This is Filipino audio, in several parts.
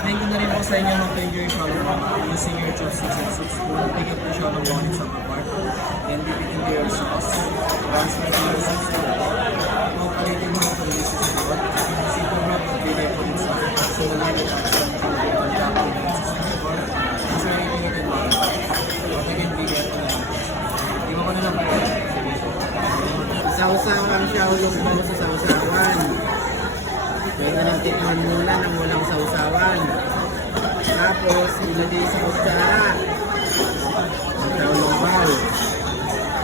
explain ko na rin po sa inyo ng finger shoulder using your chopsticks and soup spoon. Pick up the shoulder bone itself apart. Then dip it into your sauce. Once you into your soup spoon, ulitin mo to release the spot. Simple rub of the po inside. So the light is actually on top of the spot. So anything you can modify. So again, bigyan ko na. Iwan ko na lang po. Sausawan siya ulong mo sa sausawan. Pwede nang tikman muna ng walang sausawan. Tapos, ilagay sa kutsara. Sa ulong bao.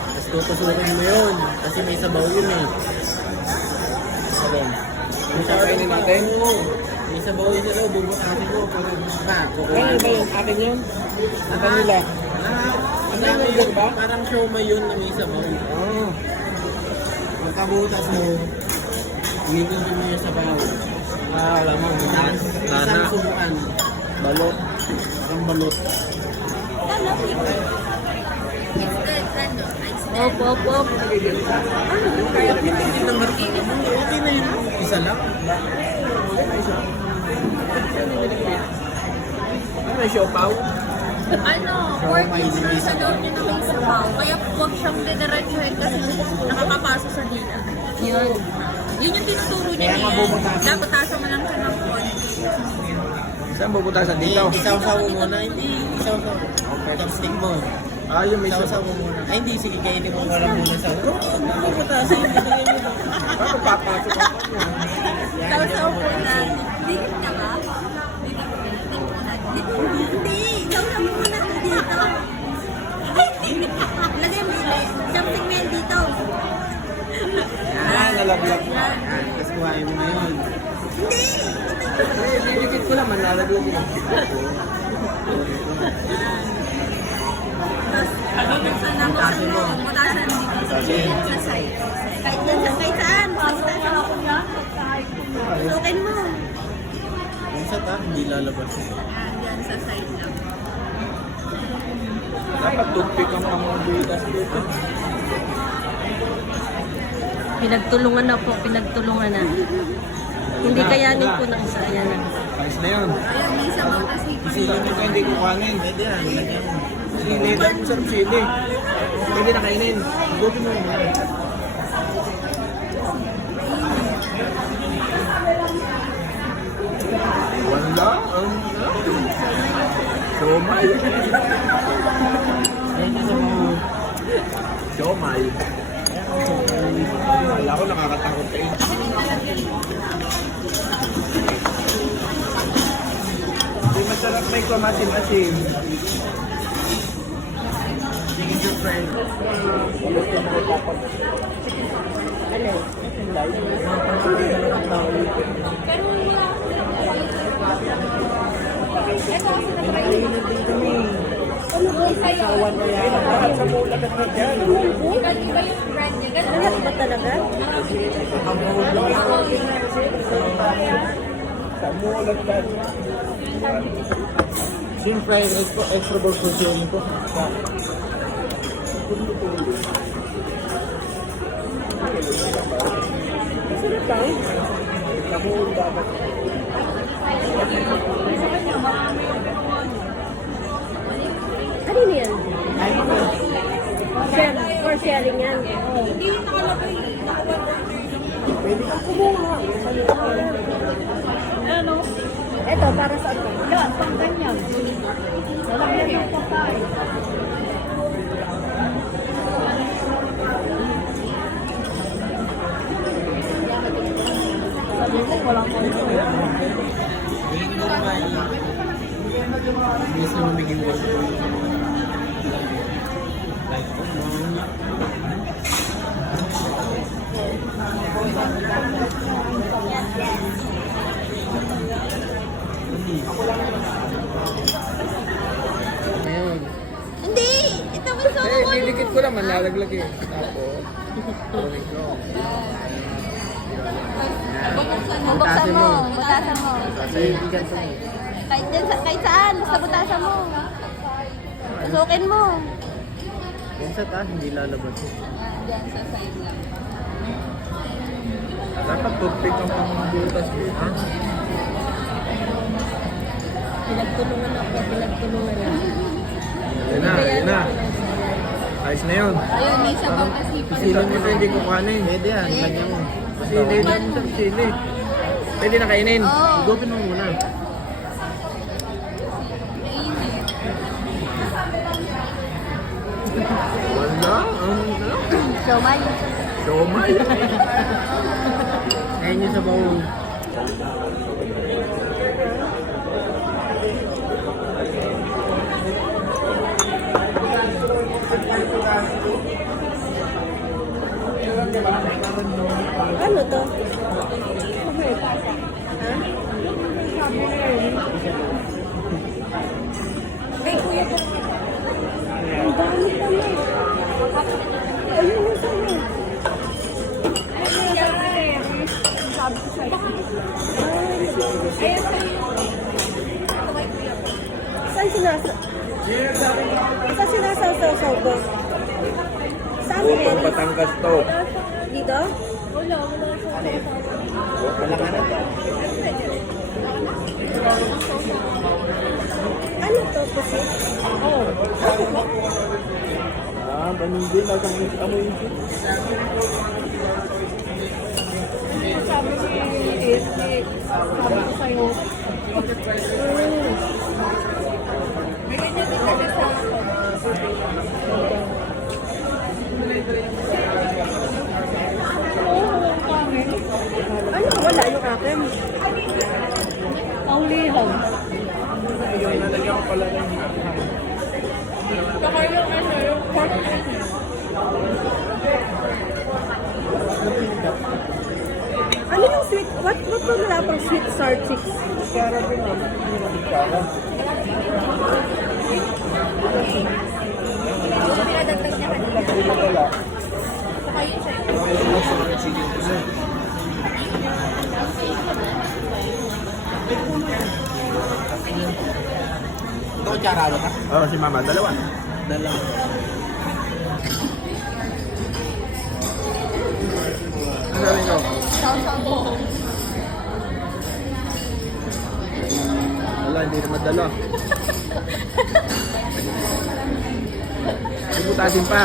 Tapos tutusukin mo yun. Kasi may sabaw yun eh. May sabaw yun natin? Oo. May sabaw yun sa loob. Bubutasin mo. Ano ba yung akin yun? Ang kanila? Parang siomay yun na may sabaw. Oo. Pagkabutas mo, ulitin mo yung sabaw. Alam mo, Isang subukan. balot. Ang balot. Op, op, op. Hindi naman. Okay na yun. Isa lang. Ano may siopaw? Ano, pork is sa loob niya ng sabaw. Kaya huwag siyang didiretsuhin kasi nakakapasa sa dila. Yun. Yun yung tinuturo niya niya. Dapat tasa mo lang siya ng konti. Saan bubutasan dito? Isaw-saw mo muna. Hindi. Isaw-saw. Okay. Chopstick mo. Yung may Isaw-saw mo muna. Ay, hindi. Sige, kainin mo wala muna sa... Bubutasin. Bakit papasok ako niya? Sausaw po na. Dikit ka ba? Hindi. Sausaw mo muna dito. Lagay mo something meal dito. Nalaglag mo. Tapos kuhain mo na yun. Didikit ko naman, nalaglag mo. Butasan mo. Butasan dito. Sa side. Kahit saan. Butasan mo. Tukin mo. Minsan hindi lalabas. Yan sa side lang. Dapat toothpick ang mga butas dito. Pinagtulungan na po. Pinagtulungan na. Hindi kayanin po ng isa. Yan na. Ayos na yun. Ayun, may sabaw na Sili nito hindi kukanin. Pwede yan. Lagyan mo. Sili, dahil masarap sili. Hindi na kainin. Buti mo naman. Wala. Siomay. Siomay. Wala ko nakakatakot kayo. Hindi masarap may kumasin-asin. Chicken soup fry. Ano ba sa'yo? Lahat sa mula ka na dyan. Ganun ba yung brand niya? Ganun ba talaga? Sa mula ka. Siyempre, extra board for sharing ko. Masarap lang. Kamuhol dapat. Ano yan? For sharing yan. Hindi nakalagay. Pwede kang kumuha. Ano? Ito, para sa ano? Yan, pang ganyan. Lalagyan yung papay. Sabi ko, walang konti. Hindi ko naman. Hindi sa lumigin mo. Ayun. Hindi! Ito mo sa Didikit ko naman, lalaglag eh. Tapos, tuloy ko. Buksan mo. Butasan mo. Kasi Kahit saan, basta butasan mo. Susukin mo. minsan hindi lalabas. Diyan sa side lang. Dapat toothpick ang mga butas dito. Pinagtulungan ako, pinagtulungan lang. Yan na, yan na. Ayos na yun. Ayun, may sabaw kasi pag... Siling mo ito, hindi ko kanin. Pwede yan, ganyan mo. Sili lang sa sili. Pwede na kainin. Oo. Igupin mo muna. Wala, ano? Siomay. Siomay. Ngayon yung sabaw. Ano to? Ay, kuya to. Ang dami naman. Ayun yung sa'yo. Sabi ko sa'yo. Ayun sa'yo. Saan saan sinasaw-saw ko? Saan Bukong yan? Batangas to. Dito? Wala. Wala ka na to. Ano to? Pusit? Oo. Ah, banindi. Nagkakit ako yun. Sabi ni Esme, sabi ko sa'yo. Ano? Wala yung akin. Ang liham. Yung nalagyan ko pala ng Baka yung ano, yung pork. Ano yung sweet? What wala pang sweet sour chicks? Ito ko tsaralo ka? Oo, si Mama. Dalawa. Dalawa. Ano sabi ko? Wala, hindi na madala. Ibutasin pa.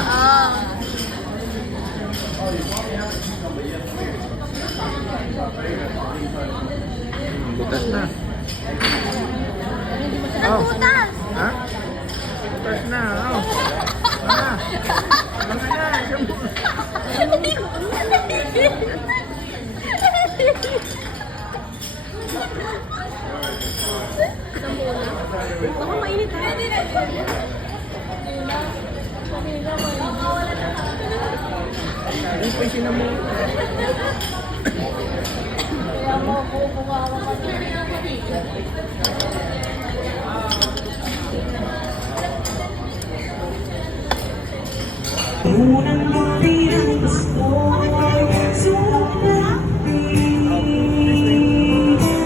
Butas na. Oh. Butas! Ha? Butas na. Oh. Ah. Mga na. Baka mainit na. Ay, pwede na mo. Unang gabi ng gusto ay sumabi.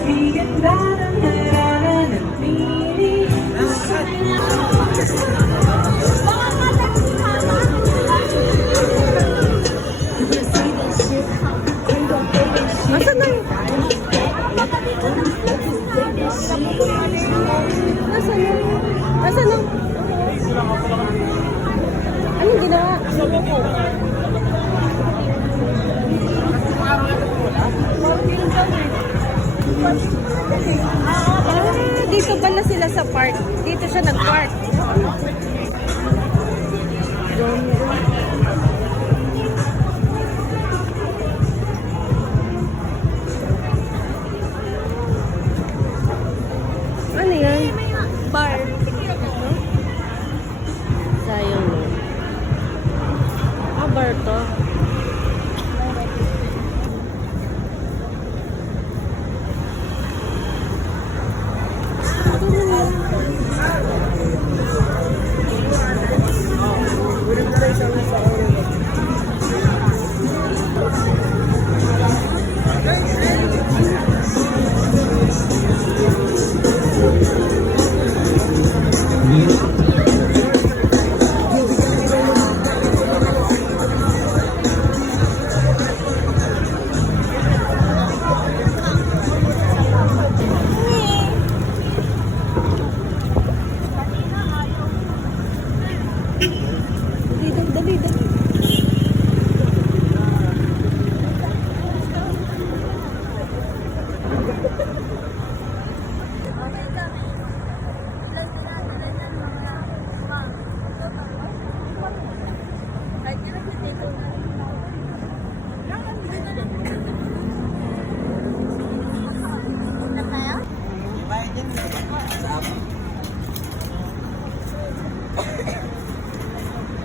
Iganda ng nananatili sa'yo. Nasaan na yun? Nasaan na? Nasaan na? Anong ginawa? Dito pala sila sa park. Dito siya nag-park. Ano yan? Bar. Sayang mo. Bar to.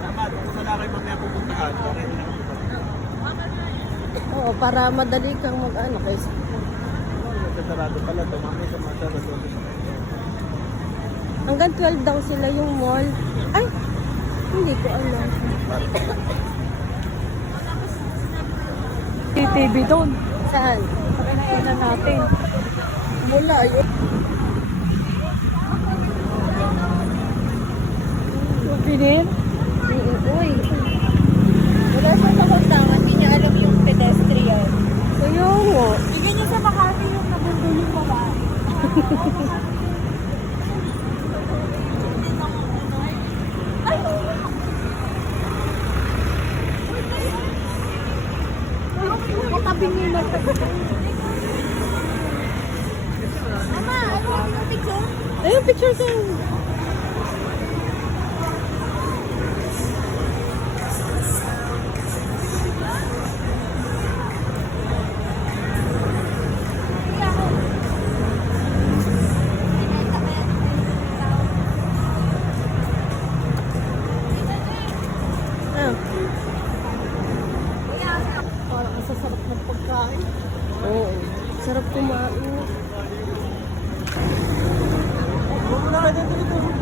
Tama, kung wala kayo mamaya pupuntahan, okay na lang. Oo, para madali kang mag-ano kasi. Nagkasarado pala ito, mamaya sa masarado. Hanggang 12 daw sila yung mall. Ay, hindi ko alam. TV doon. Saan? Pakinayan natin. Mula yun. Souvenir? Uy. Wala sa pakuntangan, hindi niya alam yung pedestrian. Kaya nga. Bigyan niya sa Makati yung nabundol yung babae. Matabing yun na. Mama, ano yung picture? Ayun, picture ko. Ah. Parang ang sasarap ng pagkain. Oo. Sarap kumain. Huwag mo na kayo dito.